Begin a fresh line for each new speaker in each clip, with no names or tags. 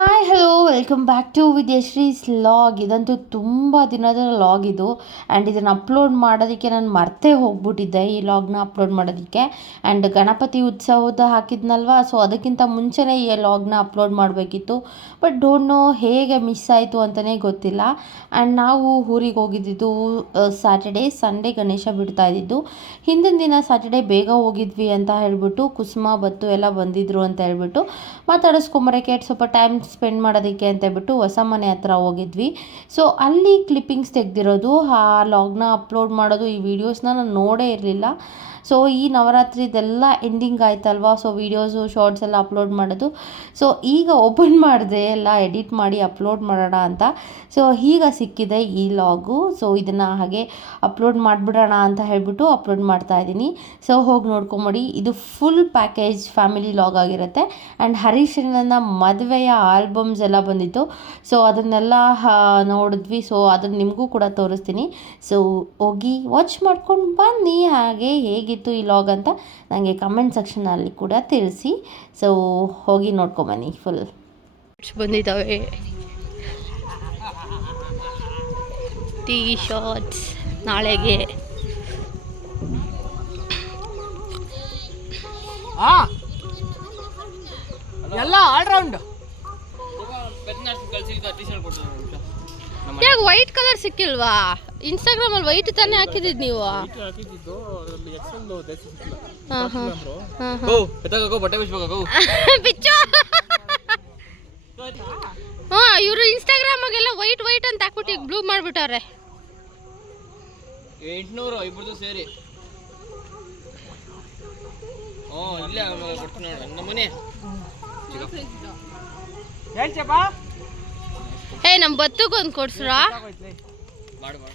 Hi hello welcome back to Vidyashree's log ಇದಂತೂ ತುಂಬ ದಿನದ ಲಾಗ್ ಇದು. ಆ್ಯಂಡ್ ಇದನ್ನು ಅಪ್ಲೋಡ್ ಮಾಡೋದಕ್ಕೆ ನಾನು ಮರ್ತೇ ಹೋಗ್ಬಿಟ್ಟಿದ್ದೆ ಈ ಲಾಗ್ನ ಅಪ್ಲೋಡ್ ಮಾಡೋದಕ್ಕೆ. ಆ್ಯಂಡ್ ಗಣಪತಿ ಉತ್ಸವದ ಹಾಕಿದ್ನಲ್ವ? ಸೊ ಅದಕ್ಕಿಂತ ಮುಂಚೆನೇ ಈ ಲಾಗ್ನ ಅಪ್ಲೋಡ್ ಮಾಡಬೇಕಿತ್ತು. ಬಟ್ ಡೋಂಟ್ ನೋ ಹೇಗೆ ಮಿಸ್ ಆಯಿತು ಅಂತಲೇ ಗೊತ್ತಿಲ್ಲ. ಆ್ಯಂಡ್ ನಾವು ಊರಿಗೆ ಹೋಗಿದ್ದಿದ್ದು ಸ್ಯಾಟರ್ಡೇ ಸಂಡೇ ಗಣೇಶ ಬಿಡ್ತಾ ಇದ್ದಿದ್ದು. ಹಿಂದಿನ ದಿನ ಸ್ಯಾಟರ್ಡೇ ಬೇಗ ಹೋಗಿದ್ವಿ ಅಂತ ಹೇಳ್ಬಿಟ್ಟು, ಕುಸುಮ, ಬತ್ತು ಎಲ್ಲ ಬಂದಿದ್ರು ಅಂತ ಹೇಳ್ಬಿಟ್ಟು ಮಾತಾಡಿಸ್ಕೊಂಬರಕ್ಕೆ ಸ್ವಲ್ಪ ಟೈಮ್ ಸ್ಪೆಂಡ್ ಮಾಡೋದಕ್ಕೆ ಅಂತ ಹೇಳ್ಬಿಟ್ಟು ಹೊಸ ಮನೆ ಹತ್ರ ಹೋಗಿದ್ವಿ. ಸೊ ಅಲ್ಲಿ ಕ್ಲಿಪ್ಪಿಂಗ್ಸ್ ತೆಗೆದಿರೋದು, ಆ ಲಾಗ್ನ ಅಪ್ಲೋಡ್ ಮಾಡೋದು ಈ ವಿಡಿಯೋಸ್ನ ನಾನು ನೋಡೇ ಇರಲಿಲ್ಲ. ಸೊ ಈ ನವರಾತ್ರಿದೆಲ್ಲ ಎಂಡಿಂಗ್ ಆಯ್ತಲ್ವಾ? ಸೊ ವೀಡಿಯೋಸು ಶಾರ್ಟ್ಸ್ ಎಲ್ಲ ಅಪ್ಲೋಡ್ ಮಾಡೋದು. ಸೊ ಈಗ ಓಪನ್ ಮಾಡಿದೆ ಎಲ್ಲ ಎಡಿಟ್ ಮಾಡಿ ಅಪ್ಲೋಡ್ ಮಾಡೋಣ ಅಂತ. ಸೊ ಈಗ ಸಿಕ್ಕಿದೆ ಈ ಲಾಗು ಸೊ ಇದನ್ನು ಹಾಗೆ ಅಪ್ಲೋಡ್ ಮಾಡಿಬಿಡೋಣ ಅಂತ ಹೇಳ್ಬಿಟ್ಟು ಅಪ್ಲೋಡ್ ಮಾಡ್ತಾ ಇದ್ದೀನಿ. ಸೊ ಹೋಗಿ ನೋಡ್ಕೊಂಬಿಡಿ. ಇದು ಫುಲ್ ಪ್ಯಾಕೇಜ್ ಫ್ಯಾಮಿಲಿ ಲಾಗ್ ಆಗಿರುತ್ತೆ. ಆ್ಯಂಡ್ ಹರೀಶ್ ನನ್ನ ಮದುವೆಯ ಆಲ್ಬಮ್ಸ್ ಎಲ್ಲ ಬಂದಿತ್ತು. ಸೊ ಅದನ್ನೆಲ್ಲ ನೋಡಿದ್ವಿ. ಸೊ ಅದನ್ನು ನಿಮಗೂ ಕೂಡ ತೋರಿಸ್ತೀನಿ. ಸೊ ಹೋಗಿ ವಾಚ್ ಮಾಡ್ಕೊಂಡು ಬನ್ನಿ. ಹಾಗೆ ಹೇಗಿತ್ತು ಈ ಲಾಗ್ ಅಂತ ನನಗೆ ಕಮೆಂಟ್ ಸೆಕ್ಷನಲ್ಲಿ ಕೂಡ ತಿಳಿಸಿ. ಸೊ ಹೋಗಿ ನೋಡ್ಕೊಂಬನ್ನಿ ಫುಲ್ ಬಂದಿದ್ದಾವೆ. ಟೀ ಶಾರ್ಟ್ಸ್ ನಾಳೆಗೆ
ಎಲ್ಲ ಆಲ್ರೌಂಡ್
ಯಾಕೆ ವೈಟ್ ಕಲರ್ ಸಿಕ್ಕಿಲ್ವಾ? ಇನ್ಸ್ಟಾಗ್ರಾಮಲ್ಲಿ ವೈಟ್ ತಾನೇ ಹಾಕಿದ್ದು ನೀವು?
ಹಾಕಿದ್ದು ಅದರಲ್ಲಿ ಎಕ್ಸೆಲ್
ಹಾಂ ಹಾಂ ಹಾಂ
ಗೋ ಎತ್ತಾಗೋ ಬಟ್ಟೆ ಬಿಚ್ಬೇಕು
ಬಿಚ್ಚು. ಹಾ ಇವರು ಇನ್ಸ್ಟಾಗ್ರಾಮಾಗೆಲ್ಲ ವೈಟ್ ವೈಟ್ ಅಂತ ಹಾಕ್ಬಿಟ್ಟು ಈಗ ಬ್ಲೂ ಮಾಡ್ಬಿಟ್ಟವ್ರೆ.
ಎಂಟ್ನೂರು ಇಬ್ಬರದು ಸೇರಿ. ಹ್ಞೂ ಇಲ್ಲ ಕೊಡ್ತೀನಿ ನೋಡಿ ನಮ್ಮ ಮನೆ.
ಹೇಳ್ಚಪ್ಪ
ಏ ನಮ್ಮ ಬತ್ತುಗೊಂದು ಕೊಡ್ಸ್ರಾ?
ಮಾಡು ಮಾಡು.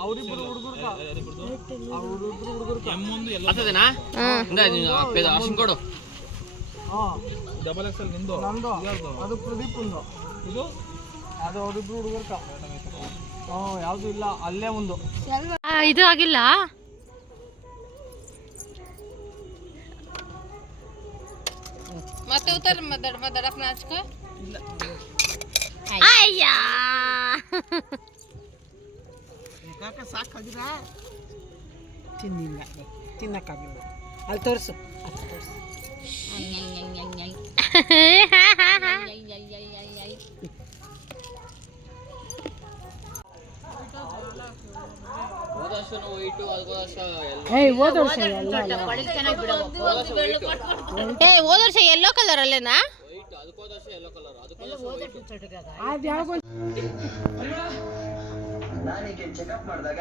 ಅವ್ರಿಬ್ರು? ಅವ್ರಿಬ್ರು
ಹಿಂಗ ಕೊಡು.
ಹಾ.
ಡಬಲ್ ಎಕ್ಸೆಲ್ ನಿಂದು.
ನಂದು. ಅದು ಪ್ರದೀಪ್ ಒಂದು
ಇದು?
ಅದು ಅವ್ರಿಬ್ರು ಯಾವುದು ಇಲ್ಲ. ಅಲ್ಲೇ ಒಂದು.
ಇದು ಆಗಿಲ್ಲ? ಮತ್ತೆ ಉತ್ತರ ಮದಡ ನಾಚಕ ಅಯ್ಯ.
ಕಾಕ ಸಾಕಾಗಿದ? ತಿನ್ನಿಲ್ಲ. ತಿನ್ನಕ್ಕಾಗಿಲ್ಲ. ಅಲ್ಲಿ ತೋರಿಸು. ತೋರಿಸು.
ಹೋದ ವರ್ಷ ಎಲ್ಲ
ಕಲರ್ ಅಲ್ಲೇನಾ?
ಅದು. ಯಾವ
ನಾನೀಕೆ ಚೆಕಪ್ ಮಾಡಿದಾಗ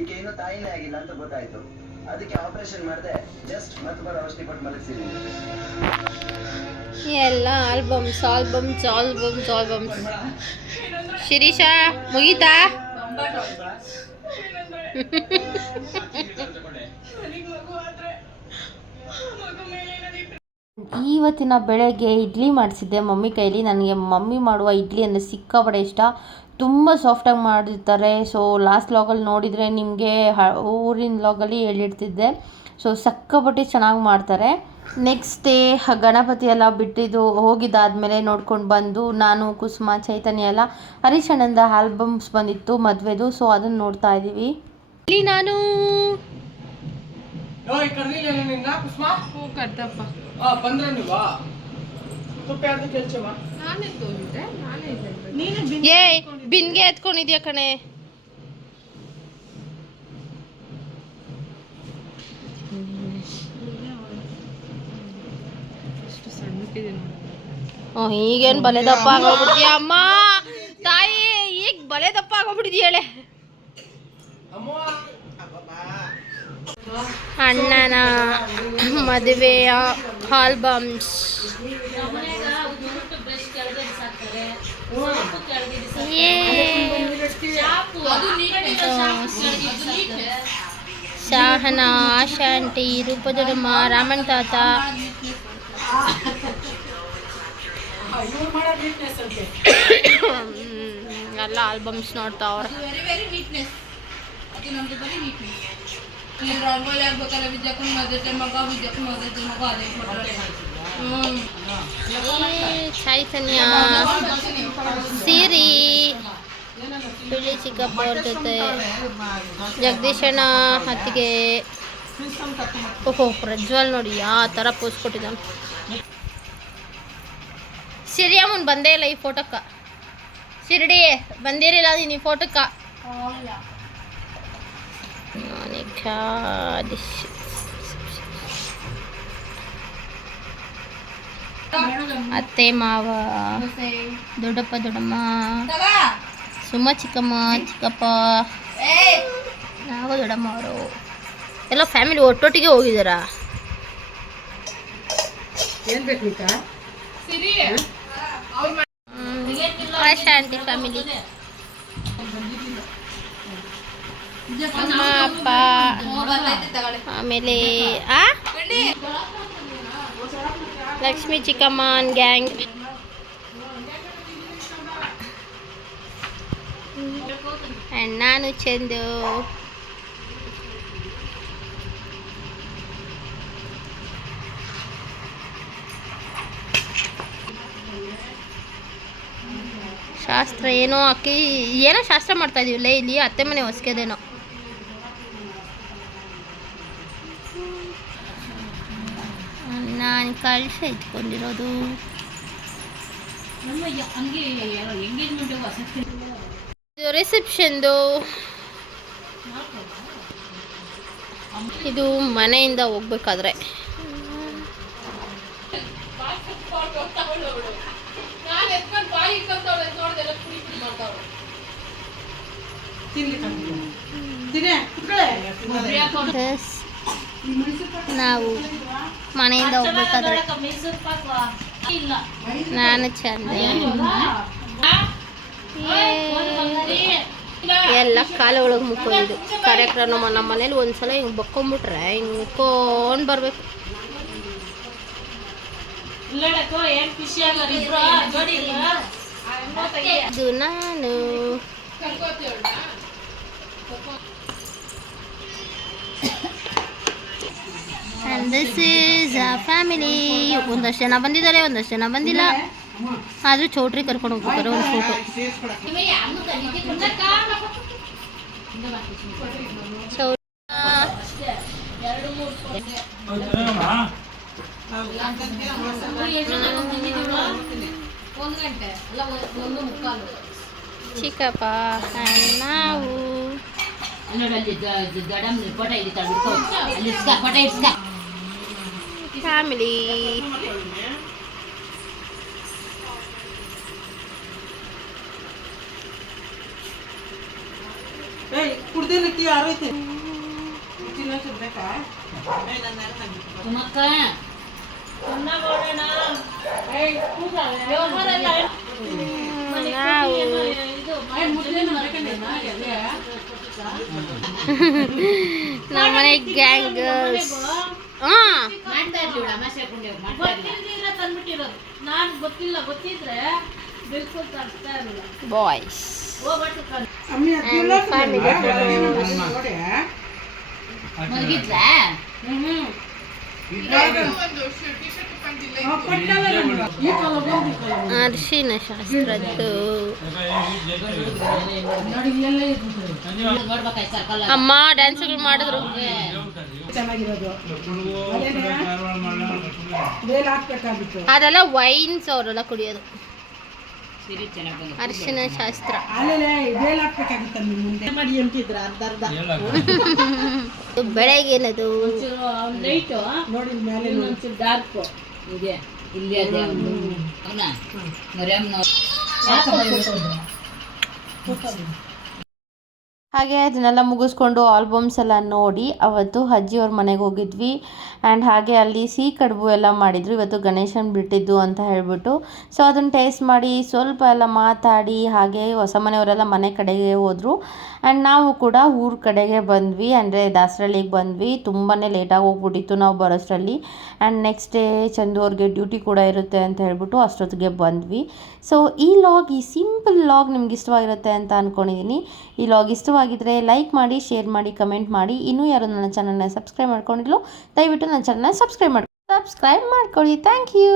ಈಕೆ ಇನ್ನೂ ತಾಯಿನೇ ಆಗಿಲ್ಲ ಅಂತ ಗೊತ್ತಾಯ್ತು. ಅದಕ್ಕೆ ಆಪರೇಷನ್ ಮಾಡಿದೆ ಜಸ್ಟ್ ಮತ್ತೆ ಬರೋ ಔಷಧಿ ಕೊಟ್ಟು ಮಲಗಿಸಿದ್ದೀನಿ.
ಎಲ್ಲ albums albums albums albums Shirisha ಮುಗೀತಾ? ಇವತ್ತಿನ ಬೆಳಗ್ಗೆ ಇಡ್ಲಿ ಮಾಡಿಸಿದ್ದೆ. ಮಮ್ಮಿ ಕೈಲಿ ನನಗೆ ಮಮ್ಮಿ ಮಾಡುವ ಇಡ್ಲಿ ಅಂದರೆ ಸಿಕ್ಕಾಪಡೆ ಇಷ್ಟ. ತುಂಬ ಸಾಫ್ಟಾಗಿ ಮಾಡಿರ್ತಾರೆ. ಸೊ ಲಾಸ್ಟ್ ಲಾಗಲ್ಲಿ ನೋಡಿದರೆ ನಿಮಗೆ ಹ, ಊರಿನ ಲಾಗಲ್ಲಿ ಹೇಳಿರ್ತಿದ್ದೆ. ಸೊ ಸಕ್ಕಾಪಟ್ಟಿ ಚೆನ್ನಾಗಿ ಮಾಡ್ತಾರೆ. ನೆಕ್ಸ್ಟ್ ಡೇ ಗಣಪತಿ ಎಲ್ಲ ಬಿಟ್ಟಿದ್ದು ಹೋಗಿದ್ದಾದಮೇಲೆ ನೋಡ್ಕೊಂಡು ಬಂದು ನಾನು, ಕುಸುಮ, ಚೈತನ್ಯ ಎಲ್ಲ ಹರೀಶಣ್ಣಂದ ಆಲ್ಬಮ್ಸ್ ಬಂದಿತ್ತು ಮದುವೆದು. ಸೊ ಅದನ್ನು ನೋಡ್ತಾ ಇದ್ದೀವಿ ಇಲ್ಲಿ ನಾನು. ಕರ್ತಪ್ಪ
ಆ ಬಂದ್ರ ನೀವಾ? ತುಪ್ಪ ಯಾರ್ದು ಕೆಲ್ಸವ
ಏ ಬಿನ್ಗೆ ಎತ್ಕೊಂಡಿದ್ಯಾ ಕಣೆ? ಹ್ಞೂ ಈಗೇನು ಬಲೆ ದಪ್ಪ ಆಗೋಗ್ಬಿಡ್ತೀಯ? ಅಮ್ಮ ತಾಯಿ ಈಗ ಬಲೆ ದಪ್ಪ ಆಗೋಗ್ಬಿಟ್ಟಿದ್ಯಾಳೆ ಅಣ್ಣನ ಮದುವೆಯ ಆಲ್ಬಮ್ಸ್ ಶಾಹನ ಆಶಾ ಆಂಟಿ ರೂಪದೊಡಮ್ಮ ರಾಮಣ್ಣ ತಾತ ಎಲ್ಲ ಆಲ್ಬಮ್ಸ್ ನೋಡ್ತಾವ್ರೆ. ಏ, ಚೈತನ್ಯ ಸಿರಿ ಬಿಳಿ ಚಿಕ್ಕಪ್ಪ ಅವ್ರ ಜೊತೆ ಜಗದೀಶಣ್ಣ ಹತ್ತಿಗೆ ಓಹೋ ಪ್ರಜ್ವಲ್ ನೋಡಿ ಆ ಥರ ಪೋಸ್ ಕೊಟ್ಟಿದ್ದಾನೆ. ಸಿರಿಯಮ್ಮನ್ ಬಂದೇ ಇಲ್ಲ ಈ ಫೋಟೋಕ್ಕ ಶಿರಡಿ ಬಂದಿರಲಿಲ್ಲ ನೀನು ಈ ಫೋಟೋಕ್ಕ ಮೋನಿಕಾ shit. ಅತ್ತೆ ಮಾವ. ದೊಡ್ಡಪ್ಪ ದೊಡ್ಡಮ್ಮ. ಸುಮ್ಮ ಚಿಕ್ಕಮ್ಮ ಚಿಕ್ಕಪ್ಪ. ನಾವು ದೊಡ್ಡಮ್ಮ ಅವರು. ಎಲ್ಲ ಫ್ಯಾಮಿಲಿ ಒಟ್ಟೊಟ್ಟಿಗೆ ಹೋಗಿದಾರ? ಪ್ರಶಾಂತಿ ಫ್ಯಾಮಿಲಿ ಅಮ್ಮ, ಅಪ್ಪ, ಆಮೇಲೆ, ಆ? ಲಕ್ಷ್ಮಿ ಚಿಕ್ಕಮ್ಮನ್ ಗ್ಯಾಂಗ್. ಆ್ಯಂಡ್ ನಾನು ಚಂದು. ಶಾಸ್ತ್ರ ಏನೋ ಅಕ್ಕಿ, ಏನೋ ಶಾಸ್ತ್ರ ಮಾಡ್ತಾ ಇದೀವಲ್ಲ ಇಲ್ಲಿ ಅತ್ತೆ ಮನೆ ಹೊಸ್ಕೆದೇನೋ ನಾನು ಕಳಿಸಿ ಇಟ್ಕೊಂಡಿರೋದು. ರಿಸೆಪ್ಷನ್ದು ಇದು ಮನೆಯಿಂದ ಹೋಗ್ಬೇಕಾದ್ರೆ. Yes. ನಾವು ಮನೆಯಿಂದ ಹೋಗ್ಬೇಕಾದ್ರೆ. ನಾನು ಚಂದ. ಎಲ್ಲ ಕಾಲ ಒಳಗೆ ಕಾರ್ಯಕ್ರಮ ನಮ್ಮ ಮನೇಲಿ ಒಂದ್ಸಲ ಹಿಂಗೆ ಬಕ್ಕೊಂಬಿಟ್ರೆ ಹಿಂಗೆ ಮುಕ್ಕೊಂಡು ಬರಬೇಕು. ಇದು ನಾನು. And is family. ಒಂದಷ್ಟು ಜನ ಬಂದಿದ್ದಾರೆ, ಒಂದಷ್ಟು ಜನ ಬಂದಿಲ್ಲ. ಆದರೂ ಚೌಟ್ರಿ ಕರ್ಕೊಂಡು ಹೋಗ್ಬೇಕಾರೆ ಒಂದು ಫೋಟೋ family. ನಮ್ಮನೆ ಗ್ಯಾಂಗ್ ಹಾಂ
ಚಿಕ್ಕಪ್ಪ ಇರ್ಲಿಲ್ಲ ಐತೆ ಬೇಕಾ
ನಾವು ನಮ್ಮ ಮನೆ ಗ್ಯಾಂಗ್ ಗರ್ಲ್ಸ್ ಹಾಂ ಬಾಯ್ಸ್
ಅಮ್ಮಿ
ಫ್ಯಾಮಿಲಿ
ನೋಡಿ.
ಅರಿಶಿನ ಶಾಸ್ತ್ರದ್ದು. ಅಮ್ಮ ಡ್ಯಾನ್ಸ್ಗಳು ಮಾಡಿದ್ರು.
ಚೆನ್ನಾಗಿರೋದು. ಬೇಲ್ ಹಾಕ್ಬೇಕಾಗಿತ್ತು.
ಅದೆಲ್ಲ ವೈನ್ಸ್ ಅವರೆಲ್ಲ ಕುಡಿಯೋದು. ಅರಿಶಿನ ಶಾಸ್ತ್ರ.
ಆಮೇಲೆ ಬೇಲ್ ಹಾಕ್ಬೇಕಾಗಿತ್ತು ನಿಮ್ಮ ಮುಂದೆ. ಮಾಡಿ ಅಂತಿದ್ರ ಅರ್ಧ ಅರ್ಧ.
ಇದು ಬೆಳಗ್ಗೆನದು
ನೋಡಿ ಮೇಲೆ ನೋಡಿ.
ಮರಿಯಮ್ಮನವ್ರು.
ಹಾಕಪ್ಪ ಇದು.
ಹಾಗೆ ಅದನ್ನೆಲ್ಲ ಮುಗಿಸ್ಕೊಂಡು ಆಲ್ಬಮ್ಸ್ ಎಲ್ಲ ನೋಡಿ, ಅವತ್ತು ಅಜ್ಜಿಯವ್ರ ಮನೆಗೆ ಹೋಗಿದ್ವಿ. ಆ್ಯಂಡ್ ಹಾಗೆ ಅಲ್ಲಿ ಸಿಹಿ ಕಡುಬು ಎಲ್ಲ ಮಾಡಿದರು. ಇವತ್ತು ಗಣೇಶನ್ ಬಿಟ್ಟಿದ್ದು ಅಂತ ಹೇಳಿಬಿಟ್ಟು. ಸೊ ಅದನ್ನು ಟೇಸ್ಟ್ ಮಾಡಿ ಸ್ವಲ್ಪ ಎಲ್ಲ ಮಾತಾಡಿ, ಹಾಗೆ ಹೊಸ ಮನೆಯವರೆಲ್ಲ ಮನೆ ಕಡೆಗೆ ಹೋದರು. ಆ್ಯಂಡ್ ನಾವು ಕೂಡ ಊರ ಕಡೆಗೆ ಬಂದ್ವಿ. ಅಂದರೆ ದಾಸರಳ್ಳಿಗೆ ಬಂದ್ವಿ. ತುಂಬಾ ಲೇಟಾಗಿ ಹೋಗ್ಬಿಟ್ಟಿತ್ತು ನಾವು ಬರೋಷ್ಟರಲ್ಲಿ. ಆ್ಯಂಡ್ ನೆಕ್ಸ್ಟ್ ಡೇ ಚಂದು ಅವ್ರಿಗೆ ಡ್ಯೂಟಿ ಕೂಡ ಇರುತ್ತೆ ಅಂತ ಹೇಳ್ಬಿಟ್ಟು ಅಷ್ಟೊತ್ತಿಗೆ ಬಂದ್ವಿ. ಸೊ ಈ ಲಾಗ್ ಈ ಸಿಂಪಲ್ ಲಾಗ್ ನಿಮ್ಗೆ ಇಷ್ಟವಾಗಿರುತ್ತೆ ಅಂತ ಅಂದ್ಕೊಂಡಿದ್ದೀನಿ ಈ ಲಾಗ್ ಇಷ್ಟವಾಗಿದ್ದರೆ ಲೈಕ್ ಮಾಡಿ ಶೇರ್ ಮಾಡಿ ಕಮೆಂಟ್ ಮಾಡಿ. ಇನ್ನೂ ಯಾರು ನನ್ನ ಚಾನಲ್ನ ಸಬ್ಸ್ಕ್ರೈಬ್ ಮಾಡ್ಕೊಂಡಿಲ್ಲ ದಯವಿಟ್ಟು ನನ್ನ ಚಾನಲ್ನ ಸಬ್ಸ್ಕ್ರೈಬ್ ಮಾಡಿ ಸಬ್ಸ್ಕ್ರೈಬ್ ಮಾಡ್ಕೊಳ್ಳಿ. Thank you